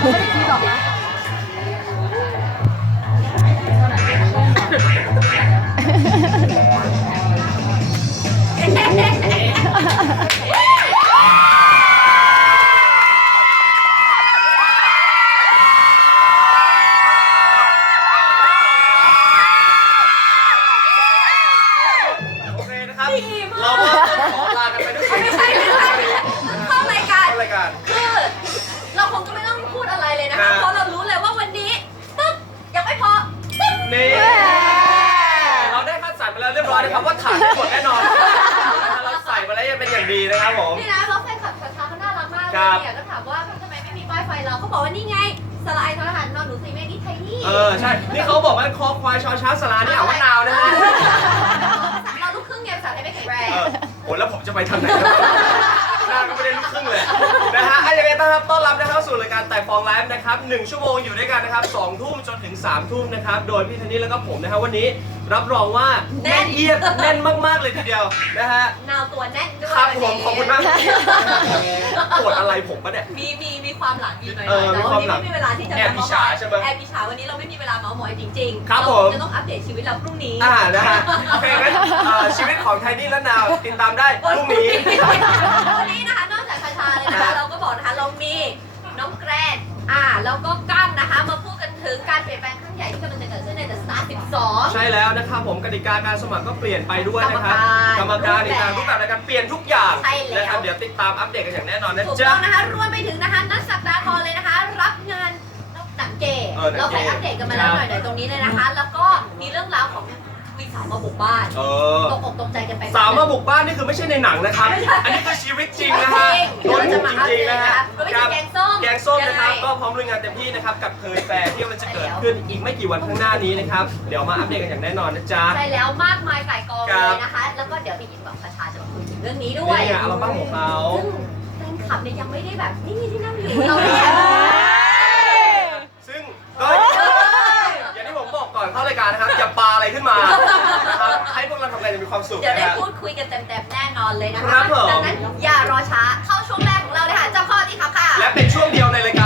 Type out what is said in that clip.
ไม่ได้คิดหรอกนะโอเคนะครับ เราก็ต้องขอลากันไปด้วยเสียงไม่ใช่ไม่ใช่เข้ารายการ เข้ารายการ คือ เราคงจะไม่ต้องพูดอะไรเลยนะคะอ่าเพราะเรารู้เลยว่าวันนี้ปึ๊บยังไม่พอตึ้งนี่เราได้คัดสรรไปแล้วเรียบร้อยนะครับว่าถ่ายไม่หมดแน่นอนเราใส่มาแล้วยังเป็นอย่างดีนะครับผม นี่นะแล้วแฟนคลับชาวชาเขาน่ารักมากเลครัยบ เนี่ยก็ถามว่าทำไมไม่มีป้ายไฟเราเขาบอกว่านี่ไงสไลด์ทหารนอนหนูสีเมฆนี่ไทยนี่เออใช่ นี่เขาบอกว่าคอควายชอช้างสลานี่อ่าวมะนาวนะฮะเราลูกครึ่งไงภาษาไทยไม่แข็งแรง เออโอ้แล้วผมจะไปทางไหนครับ นะครับต้อนรับนะครับสู่รายการแต่ฟองไลฟ์นะครับหนึ่งชั่วโมงอยู่ด้วยกันนะครับสองทุ่มจนถึงสามทุ่มนะครับโดยพี่ธนิดแล้วก็ผมนะครับวันนี้รับรองว่าแน่น เอียดแน่นมากๆเลยทีเดียวนะฮะนาวตัวแน่นด้วยครับวันผนี้มขอบคุณมากปวดอะไรผมปะเนี่ย มีมีมีความหลังอยู่หน่อยเออๆแต่มีว่าควาวัมนหลันี้งไม่มีเวลาที่จะแอบอิจฉาใช่ไหมแอบอิจฉาวันนี้เราไม่มีเวลาเมาส์มอยจริงๆครับเราผมจะต้องอัปเดตชีวิตเราพรุ่งนี้อ่านะฮะโอเคงั้นเอ่อชีวิตของไทนี่และนาวติดตามได้พรุ่งนี้ วันนี้นะคะ 12 ใช่แล้วนะครับผมกติกาการสมัครก็เปลี่ยนไปด้วยนะครับกกรรรรมมกาการรรูอีปกแบบทางรูปแบบในการเปลี่ยนทุกอย่างใช่แล้ว นะครับเดี๋ยวติดตามอัปเดตกันอย่างแน่นอนนะถูกจ๊ะต้องนะคะรวมไปถึงนะคะนักสัปดาห์ทองเลยนะคะ รับงานหนังเกย์เออหนังเราเกไปย์อัปเดตกันมาแล้วครับหน่อยๆตรงนี้เลยนะคะ แล้วก็มีเรื่องราวของ มีสาวมาบุกบ้านเออ ตกอกตกใจกันไป สาวมาบุกบ้านนี่คือไม่ใช่ในหนังนะครับอันนี้คือชีวิตจริงนะฮะโดนบุกจริงๆนะฮะรวมไปคถึรับงแกงส้มแกงส้มนะครับ ยังไงก็พร้อมลุยงานเต็มที่นะครับ กับเคยแฟร์ที่มันจะเกิดขึ้นอีกไม่กี่วันข้างหน้านี้นะครับ เดี๋ยวมาอัปเดตกันอย่างแน่นอนนะจ๊ะ ใช่แล้วมากมายไก่ายกองครัเลบยนะคะ แล้วก็เดี๋ยวพี่ยินบอกประชาจะมาคุยถึงเรื่องนี้ด้วยนี่ไงอัลบั้มของเขา ซึ่งแฟนคลับเนี่ยยังไม่ได้แบบนี่ที่นั่งอยู่เราเนี่ย ซึ่งก็อย่างที่ผมบอกก่อนเข้ารายการนะครับอย่าปาอะไร ขึ้นมานะครับให้พวกเราทำงานจะมีความสุขเดี๋ยวนะได้ฮะ พูดคุยกันเต็มๆแน่นอนเลยนะครัคะบผม ดังนั้นอย่ารอช้าเข้าช่วงแรกของเราเลยค่ะเจ้าพ่อที่ขับค่ะ และเป็นช่วงเดียวในรายการ